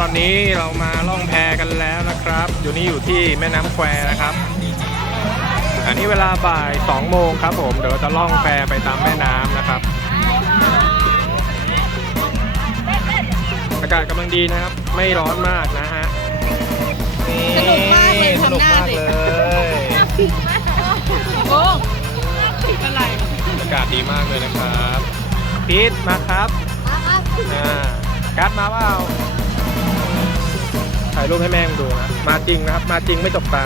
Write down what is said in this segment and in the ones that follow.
ตอนนี้เรามาล่องแพกันแล้วนะครับ อยู่นี่อยู่ที่แม่น้ำแควนะครับ อันนี้เวลาบ่าย2โมงครับผมเดี๋ยวเราจะล่องแพไปตามแม่น้ำนะครับ อากาศกำลังดีนะครับ ไม่ร้อนมากนะฮะนี่สนุกมากเลยสนุกทำหน้ามากสิเลยโอ้อะไรอากาศดีมากเลยนะครับพีทมาครับ อ่าการ์ดมาเปล่าถ่ายรูปให้แม่งดูนะมาจริงนะครับ มาจริงไม่จบตา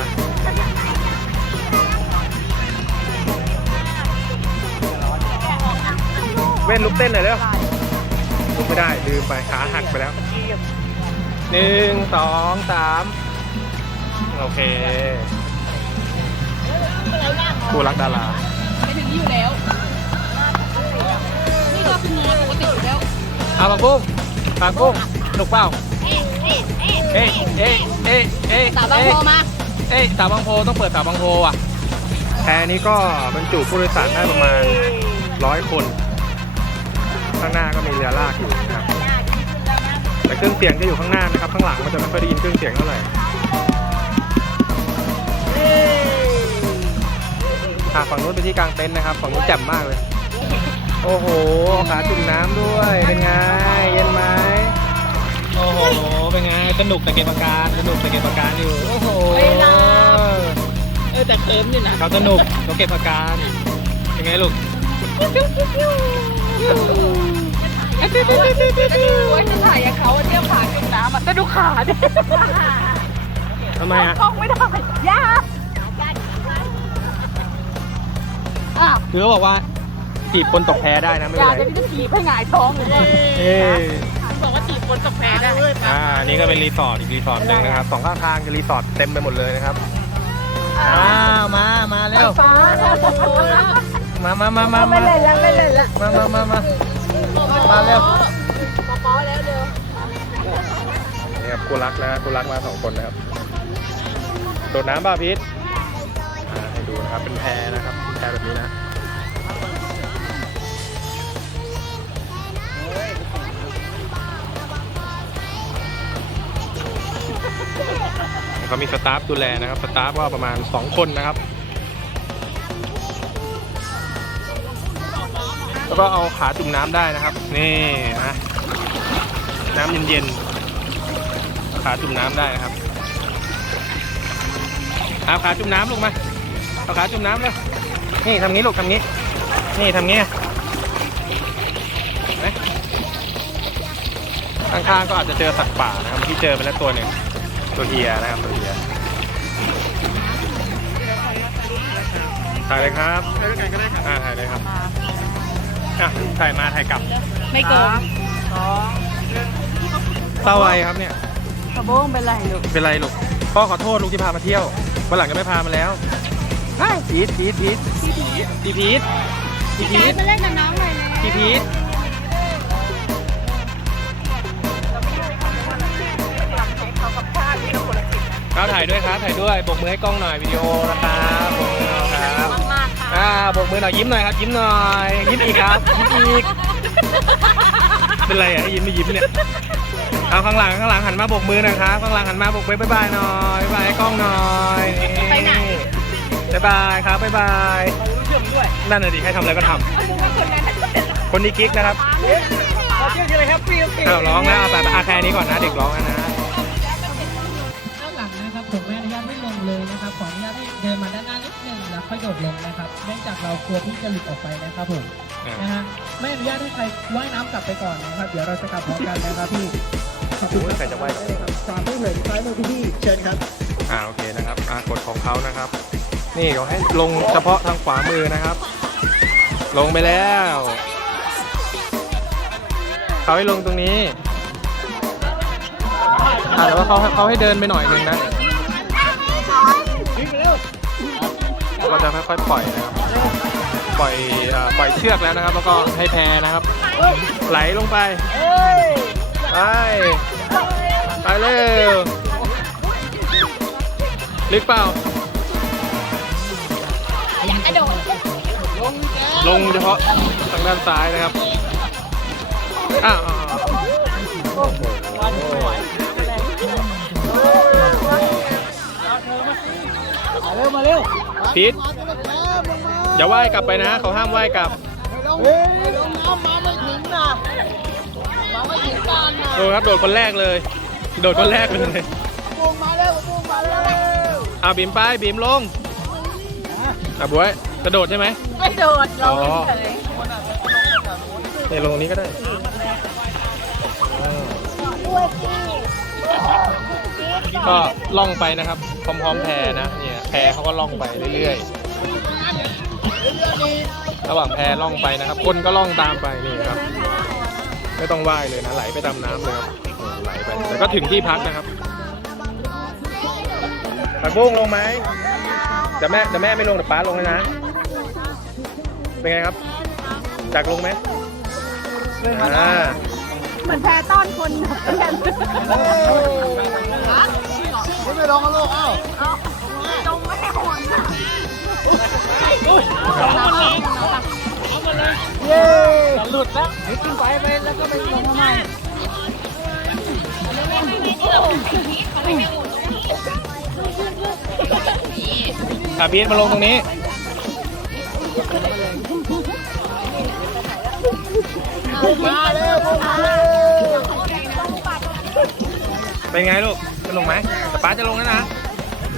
เว้นลุกเต้นหน่อยเร็วลุกไม่ได้ลืมไปขาหักไปแล้วหนึ่งสองสามโอเคคู่รักดาราไปถึงนี่อยู่แล้ว นี่ก็คืองานปกติอยู่แล้วเอาผักบุ้งผักบุ้งหนุกเปล่า เอ๊ะเอ๊ะเอ๊ะเอ๊ะสาวบางโพมา เอ๊ะสาวบางโพต้องเปิดสาวบางโพอะแพนี้ก็บรรจุผู้โดยสารได้ประมาณร้อยคน ข้างหน้าก็มีเรือลากอยู่นะครับแต่เครื่องเสียงจะอยู่ข้างหน้านะครับ ข้างหลังมันจะไม่ค่อยได้ยินเครื่องเสียงเท่าไหร่อะฝั่งนู้นเป็นที่กลางเต็นท์นะครับฝั่งนู้นแจ่มมากเลย โอ้โห ขาจุ่มน้ำด้วย เป็นไง เย็นไหมโอ้โห เป็นไง สนุกแต่เก็บอาการ สนุกแต่เก็บอาการอยู่ โอ้โหไม่หลับ เออแต่เคิร์มอยู่นะเขาสนุกเขาเก็บอาการ เป็นไงลูกว่าจะถ่ายกับเขาเที่ยวขาจุ่มน้ำอะแต่ดูขาดิทำไมอะท้องไม่ได้ยาอะคือเขาบอกว่าจีบคนตกแพได้นะไม่เป็ยานไรจะได้ถีบให้หงายท้องเลยเอ้ย บอกว่าถีบคนตกแพ้ได้อ่านี่ก็เป็นรีสอร์ทอีกรีสอร์ทหนึ่งนะครับสองข้างทางจะรีสอร์ทเต็มไปหมดเลยนะครับอ้าวมามาเร็วฟ้ามามามามาไม่มาเล่นแล้วไม่เล่นแล้วมามามามามาเร็วป๊อแล้วเร็วนี่ครับกูรักนะกูรักมาสองคนนะครับโดดน้ำป่ะพีทอ่าให้ดูนะครับเป็นแพนะครับแพแบบนี้นะ เขามีสตาฟดูแลนะครับสตาฟว่าประมาณ 2 คนนะครับ แล้วก็เอาขาจุ่มน้ำได้นะครับ นี่นะน้ำเย็นๆขาจุ่มน้ำได้นะครับเอาขาจุ่มน้ำลงมาเอาขาจุ่มน้ำเลยนี่ทำงี้ลูกทำงี้ นี่ทำงี้นไหมข้างๆก็อาจจะเจอสัตว์ป่านะครับที่เจอไปแล้วตัวหนึ่ง ตัวเฮียนะครับตัวเฮียถ่ายเลยครับถ่ายด้วยกันก็ได้ครับอ่าถ่ายเลยครับอะถ่ายมาถ่ายกลับไม่โกงเศร้าอะไรครับเนี่ยกระโบงเป็นไรลูกเป็นไรลูกพ่อขอโทษลูกที่พามาเที่ยววันหลังจะไม่พามาแล้วไอ้พีทพีทพีทพีทพีทพีทพีทมาเล่นกับน้องหน่อยนะพีทพีท ครับถ่ายด้วยครับถ่ายด้วยโบกมือให้กล้องหน่อยวิดีโอนะครับโบกมือครับมากค่ะอ่าโบกมือหน่อยยิ้มหน่อยครับ ยิ้มหน่อยยิ้มอีกครับยิ้มอีกเป็นไรอะให้ยิ้มไม่ยิ้มเนี่ยเอาข้างหลังข้างหลังหันมาโบกมือหน่อยครับข้างหลังหันมาโบกมือบ๊ายบายหน่อยบ๊ายบายให้กล้องหน่อยนี่ไปไหน บ๊ายบายครับบ๊ายบายนั่นน่ะดิให้ทำอะไรก็ทำคนนี้กิ๊กนะครับอ้าวร้องแล้วเอาไปไปอาแคร์นี้ก่อนนะเด็กร้องแล้วนะ เลยนะครับขออนุญาตให้เดินมาด้านหน้านิดนึงแล้วค่อยโดดลงนะครับเนื่องจากเรากลัวพี่จะหลุดออกไปนะครับผมอ่านะฮะไม่อนุญาตให้ใครว่ายน้ำกลับไปก่อนนะครับ เดี๋ยวเราจะกลับพร้อมกันนะครับพี่ขอบคุณโอ้ยคใครรับจะไหว้กับผมสามไม่เหลือซ้ายมือพี่พี่เชิญครับ อ่าโอเคนะครับอ่ากฎของเขานะครับ นี่เขาให้ลงเฉพาะทางขวามือนะครับ ลงไปแล้วเขาให้ลงตรงนี้อ่าแต่ว่าเขาเขาให้เดินไปหน่อยนึงนะ ก็จะค่อยๆปล่อยนะครับ ปล่อยอปล่อยเชือกแล้วนะครับ แล้วก็ให้แพนะครับ ไหลลงไปไปไปเร็วลึกเปล่า อยากกระโดดลงเฉพาะทางด้านซ้ายนะครับอ้าวเออมาเร็ว พีทอย่าว่ายกลับไปนะ เขาห้ามว่ายกลับเฮ้ยลงน้ำมาไม่ถึงนะมาไม่ถึงการนะดูครับโดดคนแรกเลย โดดคนแรกเลยปุ้งมาเร็วปุ้งมาเร็วเอาบีมไปบีมลงอะบวยกระโดดใช่ไหมไม่โดดเราอ๋อเฉยเนี่ยลงตรงนี้ก็ได้ก็ล่องไปนะครับ พร้อมๆแพนะเนี่ย แพเขาก็ล่องไปเรื่อยๆ ระหว่างแพล่องไปนะครับ คนก็ล่องตามไปนี่ครับ ไม่ต้องว่ายเลยนะไหลไปตามน้ำเลยครับเออไหลไปแต่ก็ถึงที่พักนะครับผักบุ้งลงไหมเดี๋ยวแม่เดี๋ยวแม่ไม่ลงเดี๋ยวป้าลงเลยนะ เป็นไงครับ จากลงไหมอ่าเหมือนแพ้ต้อนคนแบบเรียนคุณไม่ลงกันลูกเอ้าจงไม่ ให้คนเลยสองคนเลยเย้หลุดแล้วหลุดขึ้นไปไปแล้วก็ไปลงทำไมอะพีทมาลงตรงนี้มาเร็วมาเร็วเป็นไงลูกจะลงไหมแต่ป้าจะลงแล้วนะ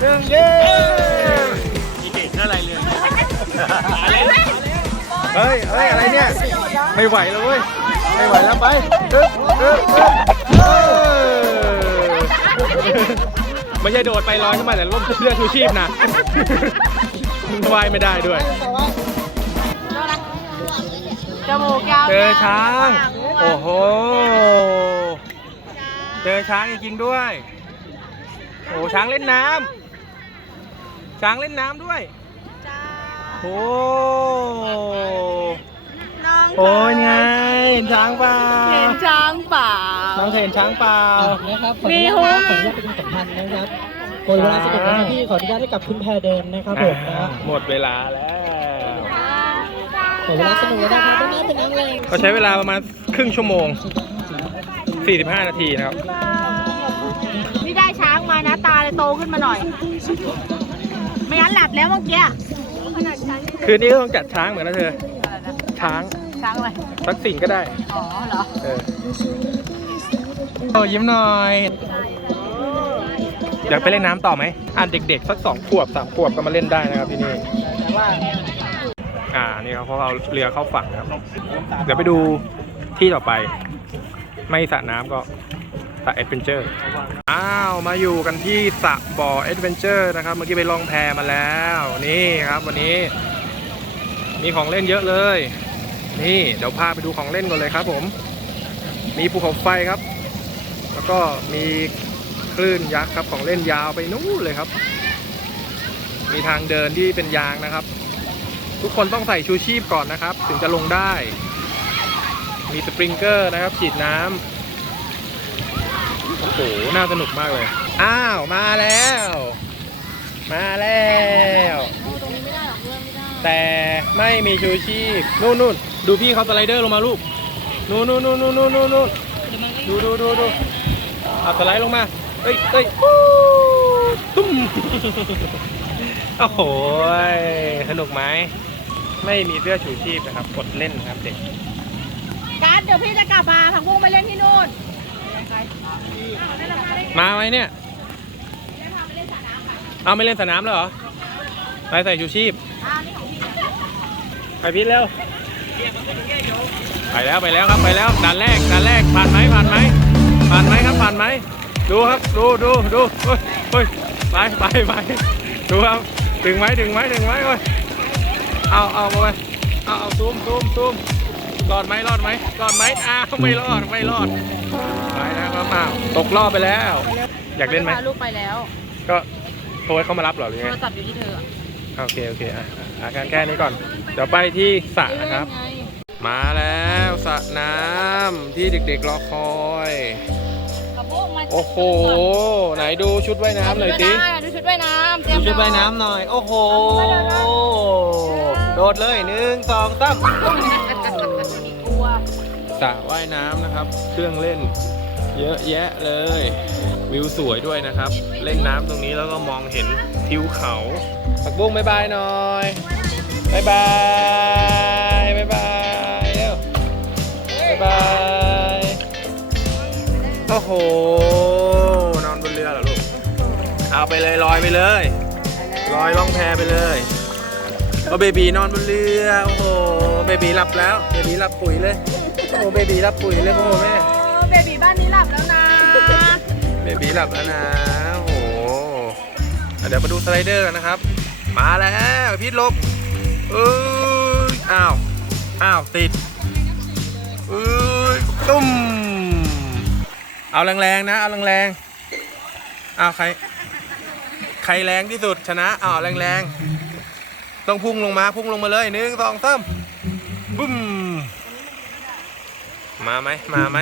หนึ่งเย้มีเก่งเท่าไรเลยเฮ้ยเฮ้ยอะไรเนี่ย ไม่ไหวแล้วเว้ย ไม่ไหวแล้วไปดึ๊บดึ๊บดึ๊บไม่ใช่โดดไปลอยขึ้นมาแต่ร่มเสื้อชูชีพนะว่ายไม่ได้ด้วยจมูกยาวเจอช้าง โอ้โห เจอช้างจริงๆด้วย โอ้ช้างเล่นน้ำ ช้างเล่นน้ำด้วยโอ้น้องโอ้ยไงเห็นช้างเปล่าเห็นช้างเปล่าน้องเห็นช้างเปล่า นะครับมีขหูออนุญาตขออนุญาตเป็นสัมพันธ์นะครับหมดเวลา11นาทีขออนุญาตให้กับคุณแพรเดินนะครับผมนะหมดเวลาแล้วหมดเวลาสนุกแล้วนะครับไม่น่าเป็นนักเลงเราใช้เวลาประมาณครึ่งชั่วโมง 45 นาทีนะครับ นี่ได้ช้างมานะตาเลยโตขึ้นมาหน่อย ไม่งั้นหลับแล้วเมื่อกี้ คืนนี้ก็ต้องจัดช้างเหมือนนะเธอ ช้างช้างอะไร สักสิ่งก็ได้ อ๋อเหรอ เออโอ้ยิ้มหน่อย อยากไปเล่นน้ำต่อไหมอะเด็กๆ สักสองขวบสามขวบก็มาเล่นได้นะครับที่นี่แต่ว่าอ่า นี่ครับเพราะเอาเรือเข้าฝั่งครับ เดี๋ยวไปดูที่ต่อไป ไม่สระน้ำก็ สระเอ็ดเวนเจอร์ อ้าว มาอยู่กันที่สระบ่อเอ็ดเวนเจอร์นะครับ เมื่อกี้ไปล่องแพมาแล้ว นี่ครับวันนี้ มีของเล่นเยอะเลย นี่ เดี๋ยวพาไปดูของเล่นก่อนเลยครับผม มีภูเขาไฟครับ แล้วก็มีคลื่นยักษ์ครับของเล่นยาวไปนู่นเลยครับ มีทางเดินที่เป็นยางนะครับ ทุกคนต้องใส่ชูชีพก่อนนะครับ ถึงจะลงได้ มีสปริงเกอร์นะครับ ฉีดน้ำ โอ้โหน่าสนุกมากเลย อ้าวมาแล้ว มาแล้วแต่ไม่มีชูชีพนู่นนู่นดูพี่เขาสไลเดอร์ลงมาลูกนู่นนู่นนู่นนู่นนู่นนู่นนู่นดูดูดูดูเอาสไลด์ลงมาเอ้ยเอ้ยวู้ตุ้มโอ้โหสนุกไหมไม่มีเสื้อชูชีพนะครับกดเล่นครับเด็กการดเดี๋ยวพี่จะกลับมาผักบุ้งไปเล่นที่นู่น มาไหมเนี่ยเอาไม่เล่นสนามแล้วเหรอไปใส่ชูชีพไปพิษเร็วไปแล้วไปแล้วครับไปแล้วด่านแรกด่านแรกผ่านไหมผ่านไหมผ่านไหมครับผ่านไหมดูครับดูดูดูเฮ้ยเฮ้ยไปไปไปดูครับถึงไหมถึงไหมถึงไหมเฮ้ยเอาเอาไปเอาเอาซูมซูมซูมรอดไหมรอดไหมรอดไหมอ้าวไม่รอดไม่รอดไปแล้ว อ้าวตกรอบไปแล้ว อยากเล่นไหม พาลูกไปแล้วก็โทรให้เขามารับเหรอหรือโทไงรศัพท์อยู่ที่เธอโอเคโอเคอะอะการแค่นี้ก่อน เดี๋ยวไปที่สระนะครับมาแล้วสระน้ำที่เด็กๆรอคอยผักบุ้งมาโอ้โห ไหนดูชุดว่ายน้ำหน่อยสิ ดูชุดว่ายน้ำเตรียดูมชุดว่ายน้ำหน่อย โอ้โห โดดเลยหนึ่งสองสามกลัวสระว่ายน้ำนะครับ เครื่องเล่น เยอะแยะเลย วิวสวยด้วยนะครับ เล่นน้ำตรงนี้แล้วก็มองเห็นทิวเขาผักบุ้งบายบายหน่อยบายบายบายบายเร็วบายบายโอ้โห นอนบนเรือเหรอลูก เอาไปเลยลอยไปเลยลอยล่องแพไปเลยก็เบบีนอนบนเรือ โอ้โห เบบีหลับแล้ว เบบีหลับปุ๋ยเลย โอ้เบบีหลับปุ๋ยเลยโอ้แม่ บีหลับแล้วนะ โอ้โห เดี๋ยวมาดูสไลเดอร์กันนะครับ มาแล้วพีทลบเอออ้าว อ้าว ติดเออตุ้ม เอาแรงๆนะ เอาแรงๆเอาใคร ใครแรงที่สุดชนะเอาแรงๆ ต้องพุ่งลงมา พุ่งลงมาเลยหนึ่งสองสามบุ้มมาไหมมาไหม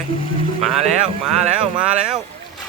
มาแล้วมาแล้วมาแล้ว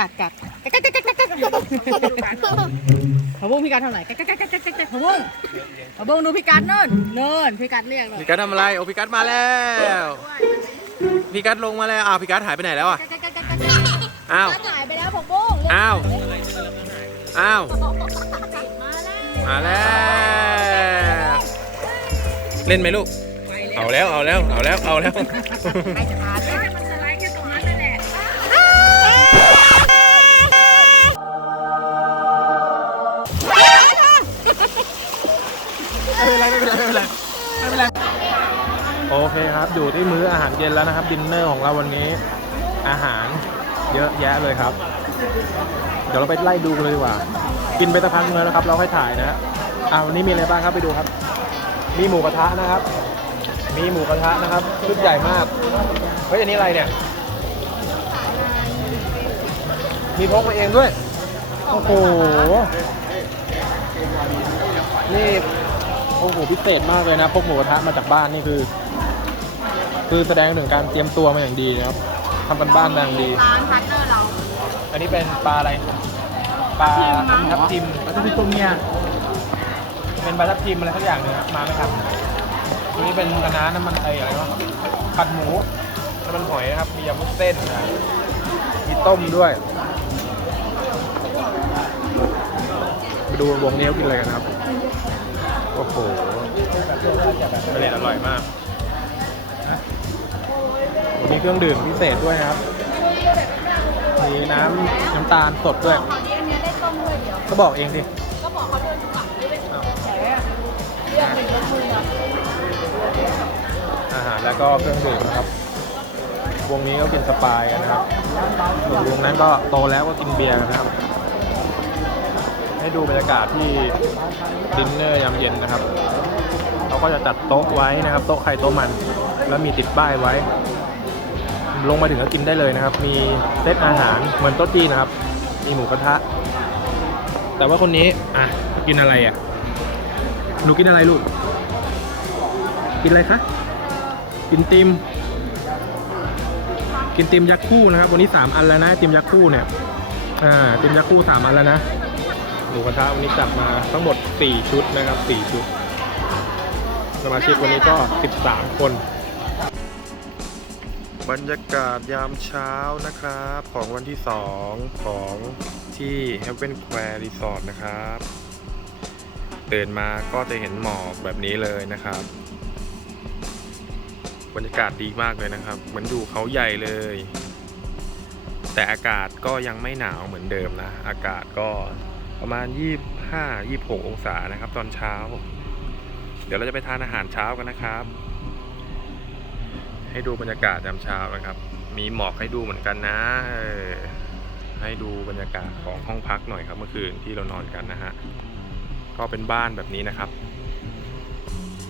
กัดกัดผบุ้งพี่กัดทำไรกัดกัดกัดผบุ้งผบุ้งดูพี่กัดนู่นนู่นพี่กัดเรียกเลยพี่กัดทำอะไรโอ้พี่กัดมาแล้วพี่กัดลงมาแล้วอ้าวพี่กัดหายไปไหนแล้วอะอ้าวหายไปแล้วผับุ้งอ้าวอ้าวมาแล้วเล่นไหมลูกเอาแล้วเอาแล้วเอาแล้วเอาแล้ว โอเคครับ อยู่ที่มื้ออาหารเย็นแล้วนะครับดินเนอร์ของเราวันนี้ อาหารเยอะแยะเลยครับ เดี๋ยวเราไปไล่ดูกันเลยดีกว่า กินไปสักพักนึงแล้วนะครับ เราค่อยถ่ายนะฮะอ่าวันนี้มีอะไรบ้างครับไปดูครับ มีหมูกระทะนะครับ มีหมูกระทะนะครับชุดใหญ่มากเฮ้ยอันนี้อะไรเนี่ย มีพกมาเองด้วยโอ้โหนี่โอ้โหพิเศษมากเลยนะพกหมูกระทะมาจากบ้านนี่คือ คือแสดงถึงการเตรียมตัวมาอย่างดีนะครับทำกันบ้านมาอย่างดี ร้านพาร์ทเนอร์เราอันนี้เป็นปลาอะไร ปลาทับทิมปลาทับทิมตัวเมียเป็นปลาทับทิมอะไรสักอย่างหนึงครับมาไม่ทันอันนี้เป็นกระน้าน้ำมันไออะไรวะผัดหมูน้ำมันหอยนะครับ มียำวุ้นเส้นนะมีต้มด้วยมาดูวงนี้เขากินอะไรกันครับ โอ้โหเมล็ดอร่อยมากนะมี เครื่องดื่มพิเศษด้วยนะครับ มีน้ำน้ำตาลสดด้วยขอดีอันเนี้ยได้ต้มด้วยเดี๋ยว ก็บอกเองสิก็บอกเขาเดินกลับไม่เป็นอ้าวแผลเรียกเป็นยกมืออะอาหารแล้วก็เครื่องดื่มนะครับ วงนี้ก็กินสปายกันนะครับส่วนวงนั้นก็โตแล้วก็กินเบียร์กันนะครับ ให้ดูบรรยากาศที่ดินเนอร์ยามเย็นนะครับ เขาก็จะจัดโต๊ะไว้นะครับ โต๊ะใครโต๊ะมัน แล้วมีติดป้ายไว้ ลงมาถึงก็กินได้เลยนะครับ มีเซตอาหารเหมือนโต๊ะจีนนะครับ มีหมูกระทะ แต่ว่าคนนี้อะกินอะไรอะ หนูกินอะไรลูก กินอะไรคะ กินติม กินติมยักษ์คู่นะครับ วันนี้สามอันแล้วนะติมยักษ์คู่เนี่ย อ่าติมยักษ์คู่สามอันแล้วนะ หมูกระทะวันนี้จัดมาทั้งหมด4ชุดนะครับ4ชุด สมาชิกวันนี้ก็ 13 คน บรรยากาศยามเช้านะครับ ของวันที่ 2 ของที่ Heaven Square Resort นะครับตื่นมาก็จะเห็นหมอกแบบนี้เลยนะครับ บรรยากาศดีมากเลยนะครับ เหมือนอยู่เขาใหญ่เลย แต่อากาศก็ยังไม่หนาวเหมือนเดิมนะ อากาศก็ประมาณ 25 26 องศานะครับ ตอนเช้า เดี๋ยวเราจะไปทานอาหารเช้ากันนะครับ ให้ดูบรรยากาศยามเช้านะครับ มีหมอกให้ดูเหมือนกันนะให้ดูบรรยากาศของห้องพักหน่อยครับเมื่อคืนที่เรานอนกันนะฮะก็เป็นบ้านแบบนี้นะครับ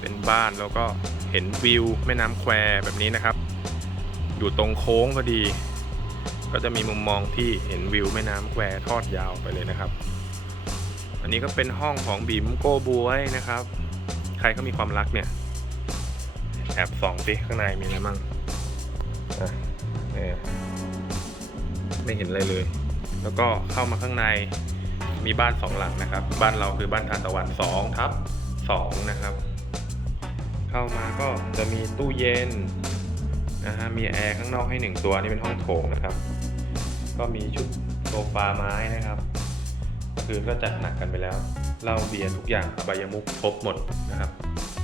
เป็นบ้านแล้วก็เห็นวิวแม่น้ำแควแบบนี้นะครับ อยู่ตรงโค้งพอดี ก็จะมีมุมมองที่เห็นวิวแม่น้ำแควทอดยาวไปเลยนะครับ อันนี้ก็เป็นห้องของบิมโกบวยนะครับ ใครเขามีความรักเนี่ย อบส่องสิข้างในมีอะไรมั่งอะเนี่ยไม่เห็นอะไรเลย แล้วก็เข้ามาข้างในมีบ้านสองหลังนะครับ บ้านเราคือบ้านทานตะวันสองทับสองนะครับ เข้ามาก็จะมีตู้เย็นนะฮะมีแอร์ข้างนอกให้หนึ่งตัวนี่เป็นห้องโถงนะครับ ก็มีชุดโซฟาไม้นะครับคืนก็จัดหนักกันไปแล้วเหล้าเบียร์ทุกอย่างอบายมุกครบหมดนะครับ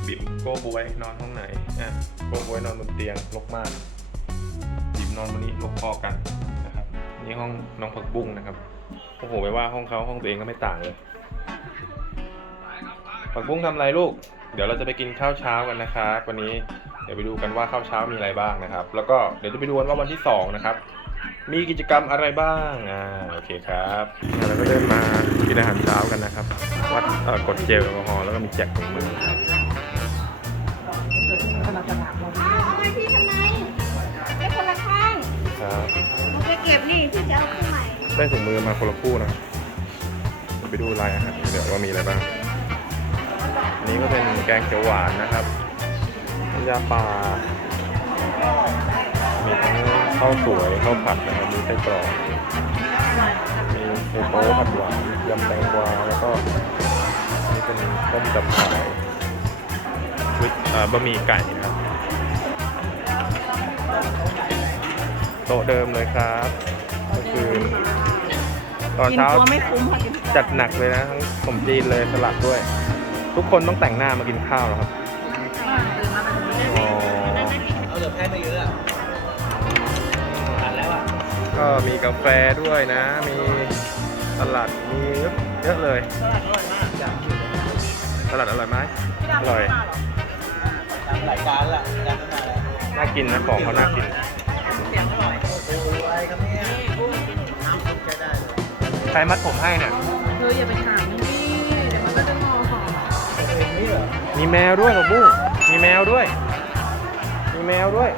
บิ่มโก้บวยนอนห้องไหนอะโก้บวยนอนบนเตียงรกมากบิ่มนอนบนนี้รกพอกันนะครับ นี่ห้องน้องผักบุ้งนะครับโอ้โหไปว่าห้องเขาห้องตัวเองก็ไม่ต่างเลยผักบุ้งทำอะไรลูก เดี๋ยวเราจะไปกินข้าวเช้ากันนะครับวันนี้เดี๋ยวไปดูกันว่าข้าวเช้ามีอะไรบ้างนะครับ แล้วก็เดี๋ยวจะไปดูกันว่าวันที่สองนะครับ มีกิจกรรมอะไรบ้างอ่าโอเคครับแล้วก็เดินมากินอาหารเช้ากันนะครับ วัดเอ่อกดเจลแอลกอฮอล์แล้วก็มีแจกถุงมือ เก็บนี่ที่จะเอาขึ้นใหม่ได้ถุงมือมาคนละคู่นะเดี๋ยวไปดูรายอาหารเดี๋ยวว่ามีอะไรบ้าง อันนี้ก็เป็นแกงเขียวหวานนะครับยาปลามีทั้งข้าวสวยข้าวผัดนะครับมีไส้กรอกมีเทโต้ผัดหวานยำแตงกวาแล้วก็นี่เป็นต้มจับฉ่ายบะหมี่ไก่นะครับ โต๊ะเดิมเลยครับก็คือตอนเช้าไม่คุ้มค่ะกินจัดหนักเลยนะทั้งขนมจีนเลยสลัดด้วย ทุกคนต้องแต่งหน้ามากินข้าวแล้วครับอ๋อเอาเหลือแค่ไม่เยอะอะทันแล้วอะก็มีกาแฟด้วยนะ มีสลัดมีเยอะเลยสลัดอร่อยมากอยากกินสลัดอร่อยไหมอร่อยทำหลายจานละจานตั้งนานแล้วน่ากินนะของเขาน่ากิน ใช้ได้เลยใครมัดผมให้เนี่ย เธออย่าไปถามนี่เดี๋ยวมันก็จะงอของเองนี่เหรอมีแมวด้วยกับบุ้งมีแมวด้วย มีแมวด้วย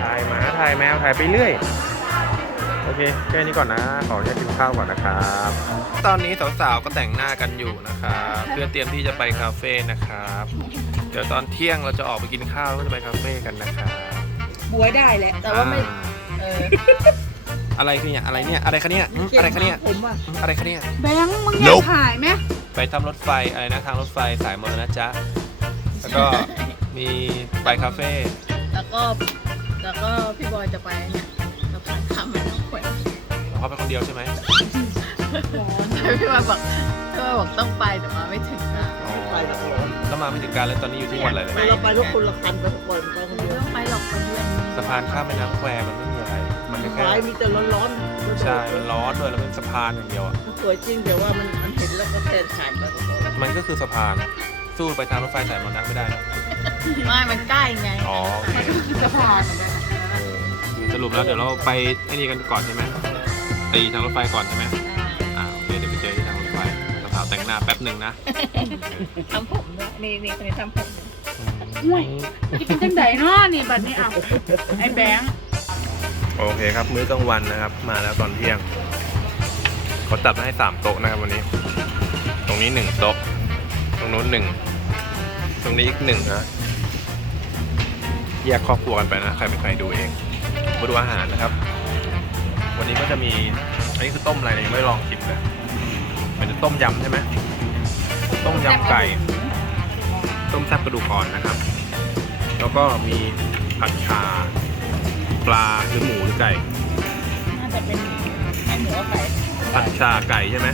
ถ่ายหมาถ่ายแมวถ่ายไปเรื่อย โอเคแค่นี้ก่อนนะ ขออนุญาตกินข้าวก่อนนะครับ ตอนนี้สาวๆก็แต่งหน้ากันอยู่นะครับ เพื่อเตรียมที่จะไปคาเฟ่นะครับ ดี๋ยวตอนเที่ยงเราจะออกไปกินข้าวแล้วก็จะไปคาเฟ่กันนะครับบวยได้แหละ แต่ว่าไม่ อ่เอออะไรคือเนี่ยอะไรเนี่ยอะไรคะเนี่ยอืมอะไรคะเนี่ยผมอะอะไรคะเนี่ย แบงค์มึงอยากถ่ายไหมไปทำรถไฟอะไรนะทางรถไฟสายมรณะจ๊ะแล้วก็มีไปคาเฟ่แล้วก็แล้วก็พี่บอยจะไปเนี่ยจะไปทำมันต้องขวดเขาไปคนเดียวใช่ไหมพี่บอยบอกพี่บอยบอกต้องไปแต่มาไม่ถึงนะ อ๋อไป กับผมแล้วมาไม่ถึงการแล้วตอนนี้อยู่ที่จังหวัดอะไรเลยเราไปทุกคนละคันไปทุกคนไปคนไม่เดียวต้องไปหรอกไปด้วยสะพานข้ามแม่น้ำแควมันไม่มีอะไร มันก็แค่ไม้มีแต่ร้อนๆใช่ มันร้อนด้วยแล้วเป็นสะพานอย่างเดียวอะมันสวยจริงแต่ว่ามันมันเห็นแล้วก็แทนขาดไปทุกคนมันก็คือสะพานสู้ไปทางรถไฟสายมรณะไม่ได้นะไม่ มันใกล้ไงอ๋อโอเคสะพานเหมือนกันเออสรุปแล้วเดี๋ยวเราไปไอ้นี่กันก่อนใช่ไหมตีทางรถไฟก่อนใช่ไหม แต่งหน้าแป๊บหนึ่งนะทำผมด้วยนี่นี่คนนี้ทำผมอุ้ยจะเป็นจังไดเนาะนี่บัดนี้อะไอ้แบงค์โอเคครับ มื้อกลางวันนะครับ มาแล้วตอนเที่ยงเขาจัดมาให้สามโต๊ะนะครับวันนี้ ตรงนี้หนึ่งโต๊ะ ตรงนู้นหนึ่งตรงนี้อีกหนึ่งนะแยกครอบครัวกันไปนะใครเป็นใครดูเองมาดูอาหารนะครับ วันนี้ก็จะมีอันนี้คือต้มอะไรเนี่ยยังไม่ลองชิมเลย เป็นต้มยำใช่ไหมต้มยำไก่ ต้มแซ่บกระดูกอ่อนนะครับ แล้วก็มีผัดชาปลาหรือหมูหรือไก่น่าจะเป็นไอ้หมูกับไก่ผัดชาไก่ใช่ไหม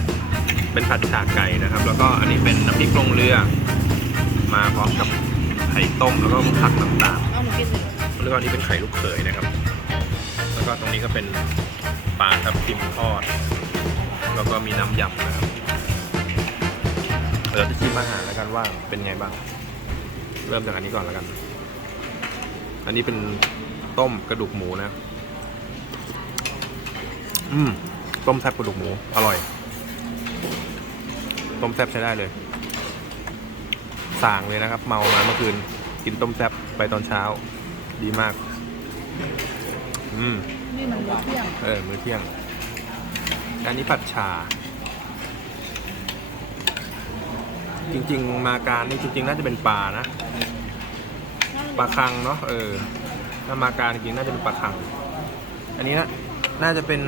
เป็นผัดชาไก่นะครับ แล้วก็อันนี้เป็นน้ำพริกลงเรือ มาพร้อมกับไข่ต้มแล้วก็ผักต่างเอาหมูกินหนึ่งๆแล้วก็อันนี้เป็นไข่ลูกเขยนะครับ แล้วก็ตรงนี้ก็เป็นปลาทับทิมทอด แล้วก็มีน้ำยำนะครับ เดี๋ยวเราจะชิมอาหารแล้วกันว่าเป็นไงบ้าง เริ่มจากอันนี้ก่อนแล้วกัน อันนี้เป็นต้มกระดูกหมูนะ อืม ต้มแซ่บกระดูกหมู อร่อย ต้มแซ่บใช้ได้เลย สั่งเลยนะครับ เมามาเมื่อคืน กินต้มแซ่บไปตอนเช้า ดีมาก อืม นี่มันมื้อเที่ยง เออ มื้อเที่ยง อันนี้ผัดชา จริง ๆ มาการนี่จริง ๆ น่าจะเป็นปลานะปลาคังเนาะเออถ้ามาการจริงๆน่าจะเป็นปลาคัง อันนี้นะน่าจะเป็น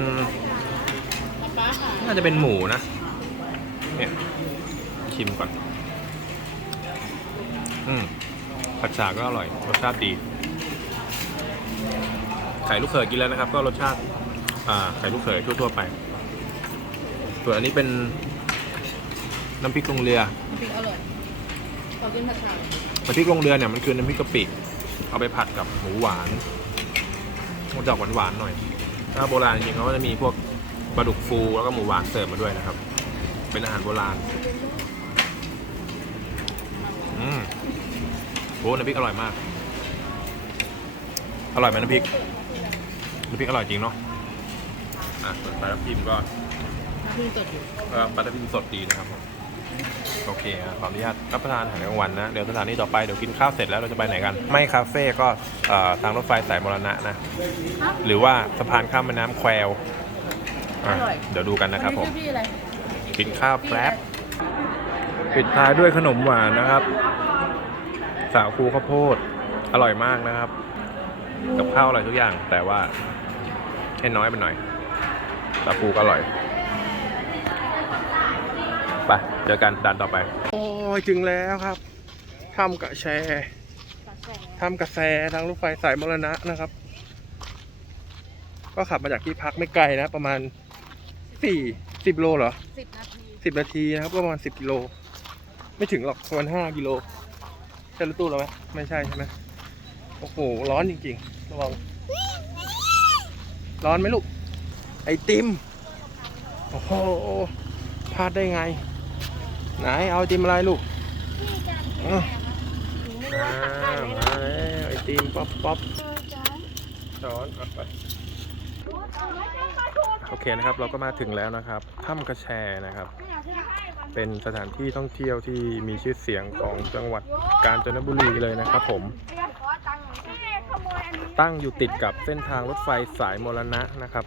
น่าจะเป็นหมูนะเนี่ยชิมก่อน อืมผัดฉาก็อร่อย รสชาติดี ไข่ลูกเขยกินแล้วนะครับ ก็รสชาติ อ่า ไข่ลูกเขยทั่วๆไป ส่วนอันนี้เป็น น้ำพริกลงเรือน้ำพริกอร่อยขอกินผัดฉ่าน้ำพริกลงเรือเนี่ยมันคือน้ำพริกกะปิเอาไปผัดกับหมูหวานมันจะออกหวานๆหน่อย ถ้าโบราณจริงๆเขาก็จะมีพวกปลาดุกฟูแล้วก็หมูหวานเสิร์ฟมาด้วยนะครับ เป็นอาหารโบราณอืมโอ้น้ำพริกอร่อยมาก อร่อยไหมน้ำพริกน้ำพริกอร่อยจริงเนาะอะส่วนปลาทับทิมก็น้ำพริกสดอยู่ก็ปลาทับทิมสดดีนะครับผม โอเคอะขออนุญาตรับประทานอาหารกลางวันนะ เดี๋ยวสถานีต่อไปเดี๋ยวกินข้าวเสร็จแล้วเราจะไปไหนกัน ไม่คาเฟ่ก็เอ่อทางรถไฟสายมรณะนะ หรือว่าสะพานข้ามแม่น้ำแควอะเดี๋ยวดูกันนะครับผม พี่อะไร กินข้าวแป๊บปิดท้ายด้วยขนมหวานนะครับ สาวคูข้าวโพด อร่อยมากนะครับ กับข้าวอร่อยทุกอย่าง แต่ว่าให้น้อยไปหน่อยสาคูก็อร่อย ไป เจอกันดันต่อไป โอ้ยถึงแล้วครับถ้ำกระแชถ้ำกระแสทางรถไฟสายมรณะนะครับ ก็ขับมาจากที่พักไม่ไกลนะ ประมาณสี่สิบโลเหรอสิบนาทีสิบนาทีนะครับก็ประมาณสิบกิโล ไม่ถึงหรอกประมาณห้ากิโลใช่รถตู้เราไหมไม่ใช่ใช่ไหมโอ้โหร้อนจริงๆระวังร้อนไหมลูก ไอติม โอ้โหพลาดได้ไง ไหนเอาไอติมอะไรลูกอะอ่ามาแล้วไอติมป๊อปป๊อปช้อนอะไปโอเคนะครับเราก็มาถึงแล้วนะครับถ้ำกระแชนะครับ เป็นสถานที่ท่องเที่ยวที่มีชื่อเสียงของจังหวัดกาญจนบุรีเลยนะครับผม ตั้งอยู่ติดกับเส้นทางรถไฟสายมรณะนะครับ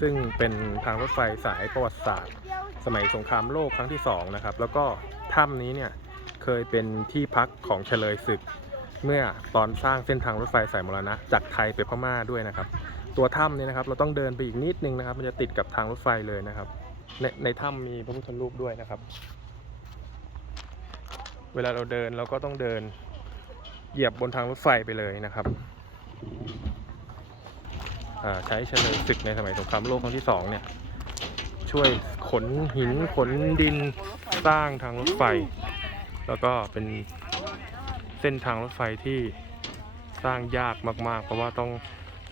ซึ่งเป็นทางรถไฟสายประวัติศาสตร์ สมัยสงครามโลกครั้งที่สองนะครับ แล้วก็ถ้ำนี้เนี่ยเคยเป็นที่พักของเฉลยศึก เมื่อตอนสร้างเส้นทางรถไฟสายมรณะ จากไทยไปพม่าด้วยนะครับ ตัวถ้ำเนี่ยนะครับ เราต้องเดินไปอีกนิดนึงนะครับ มันจะติดกับทางรถไฟเลยนะครับ ในในถ้ำมีพระพุทธรูปด้วยนะครับ เวลาเราเดินเราก็ต้องเดินเหยียบบนทางรถไฟไปเลยนะครับ ใช้เฉลยศึกในสมัยสงครามโลกครั้งที่สองเนี่ย ช่วยขนหินขนดินสร้างทางรถไฟ แล้วก็เป็นเส้นทางรถไฟที่สร้างยากมากๆ เพราะว่าต้อง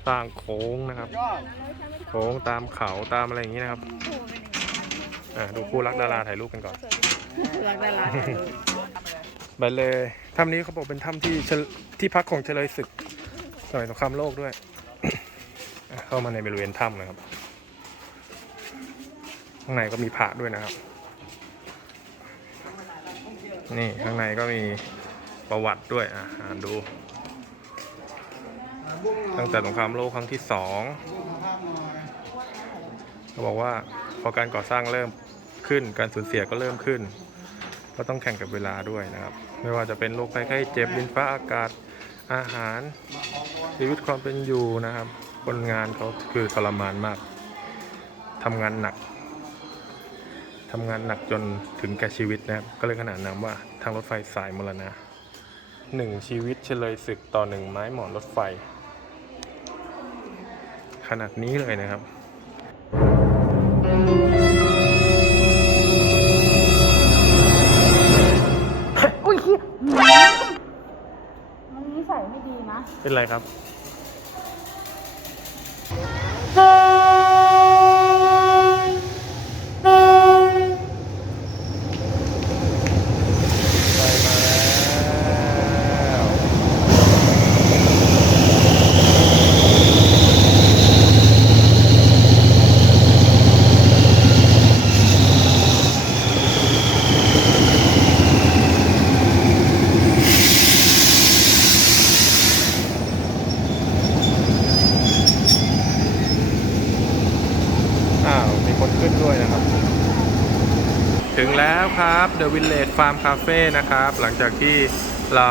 สร้างโค้งนะครับ โค้งตามเขาตามอะไรอย่างนี้นะครับอ่าดูคู่รักดาราถ่ายรูปกันก่อนรักดาราไปเลยถ้ำนี้เขาบอกเป็นถ้ำที่เฉลที่พักของเฉลยศึกสมัยสงครามโลกด้วยอะ เข้ามาในบริเวณถ้ำนะครับ ข้างในก็มีพระด้วยนะครับ นี่ข้างในก็มีประวัติด้วยอะอ่านดู ตั้งแต่สงครามโลกครั้งที่สองเขาบอกว่าพอการก่อสร้างเริ่มขึ้น การสูญเสียก็เริ่มขึ้น ก็ต้องแข่งกับเวลาด้วยนะครับ ไม่ว่าจะเป็นโรคภัยไข้เจ็บดินฟ้าอากาศอาหารชีวิตความเป็นอยู่นะครับ คนงานเขาคือทรมานมากทำงานหนักทำงานหนักจนถึงแก่ชีวิตนะครับ ก็เลยขนานนามว่าทางรถไฟสายมรณะหนึ่งชีวิตเฉลยศึกต่อหนึ่งไม้หมอนรถไฟ ขนาดนี้เลยนะครับมันนิสัยไม่ดีนะ เป็นไรครับ The Village Farm Cafe นะครับ หลังจากที่เรา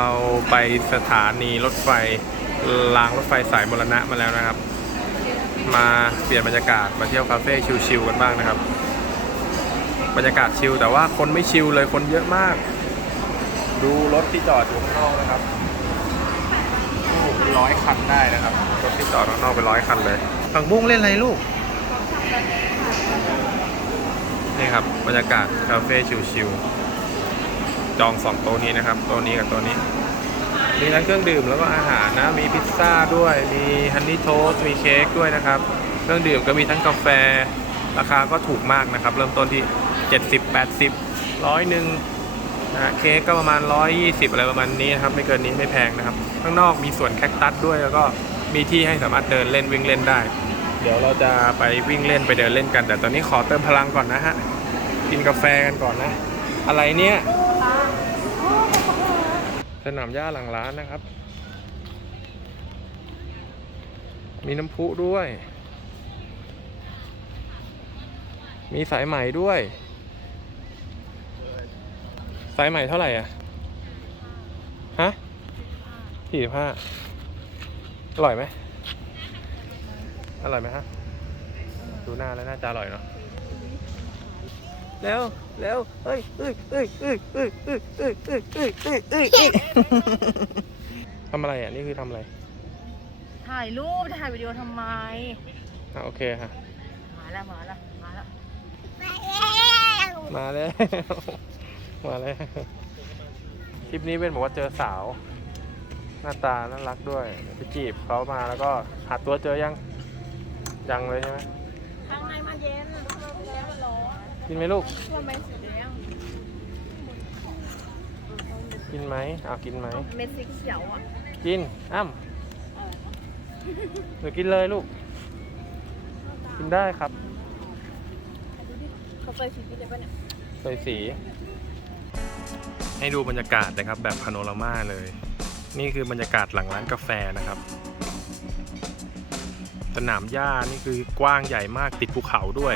ไปสถานีรถไฟรางรถไฟสายมรณะมาแล้วนะครับ มาเปลี่ยนบรรยากาศมาเที่ยวคาเฟ่ชิลๆกันบ้างนะครับ บรรยากาศชิลแต่ว่าคนไม่ชิลเลยคนเยอะมาก ดูรถที่จอดอยู่ข้างนอกนะครับโอ้เป็นร้อยคันได้นะครับ รถที่จอดข้างนอกเป็นร้อยคันเลยผังบุ้งเล่นอะไรลูกนี่ครับบรรยากาศคาเฟ่ชิลๆ จองสองโต๊ะนี้นะครับโต๊ะนี้กับโต๊ะนี้ มีทั้งเครื่องดื่มแล้วก็อาหารนะ มีพิซซ่าด้วย มีฮันนี่โทสมีเค้กด้วยนะครับ เครื่องดื่มก็มีทั้งกาแฟ ราคาก็ถูกมากนะครับ เริ่มต้นที่ 70 80 ร้อยหนึ่งนะฮะเค้กก็ประมาณ 120 อะไรประมาณนี้นะครับ ไม่เกินนี้ไม่แพงนะครับ ข้างนอกมีสวนแคคตัสด้วยแล้วก็มีที่ให้สามารถเดินเล่นวิ่งเล่นได้ เดี๋ยวเราจะไปวิ่งเล่นไปเดินเล่นกัน แต่ตอนนี้ขอเติมพลังก่อนนะฮะ กินกาแฟกันก่อนนะ อะไรเนี่ย สนามหญ้าหลังร้านนะครับ มีน้ำพุด้วย มีสายไหม่ด้วย สายไหม่เท่าไหร่อะ ฮะสี่สิบห้าอร่อยไหมอร่อยไหมฮะ ดูหน้าแล้วน่าจะอร่อยเนาะ เร็วเร็วเอ้ยเอ้ยเอ้ยเอ้ยเอ้ยเอ้ยเอ้ยเอ้ยเอ้ยเอ้ยเอ้ยเอ้ยทำอะไรอะนี่คือทำอะไรถ่ายรูปถ่ายวิดีโอทำไมอะโอเคค่ะมาแล้วมาแล้วมาแล้วมาแล้วมาแล้วคลิปนี้เป็นบอกว่าเจอสาว หน้าตาน่ารักด้วยไปจีบเขามาแล้วก็หาตัวเจอยังยังเลยใช่ไหม ข้างในมันเย็นข้างในมันร้อน กินไหมลูกทำไมสีแดงกินไหมเอากินไหม เม็ดสีเขียวอะกิน อ้ำหนูกินเลยลูก กินได้ครับ เขาใส่สีนี้เลยป่ะเนี่ยใส่สี ให้ดูบรรยากาศนะครับ แบบพาโนรามาเลย นี่คือบรรยากาศหลังร้านกาแฟนะครับ สนามหญ้านี่คือกว้างใหญ่มากติดภูเขาด้วย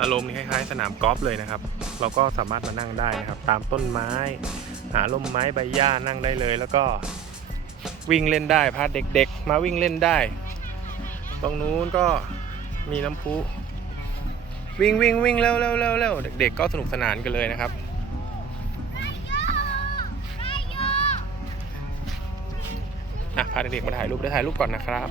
อารมณ์นี่คล้ายๆ สนามกอล์ฟเลยนะครับ เราก็สามารถมานั่งได้นะครับ ตามต้นไม้ หาร่มไม้ใบหญ้านั่งได้เลย แล้วก็วิ่งเล่นได้พาเด็กๆ มาวิ่งเล่นได้ ตรงนู้นก็มีน้ำพุวิ่งวิ่งวิ่งเร็วเร็วเร็วเร็วเด็กๆก็สนุกสนานกันเลยนะครับ อะพาเด็กๆมาถ่ายรูปได้ถ่ายรูปก่อนนะครับ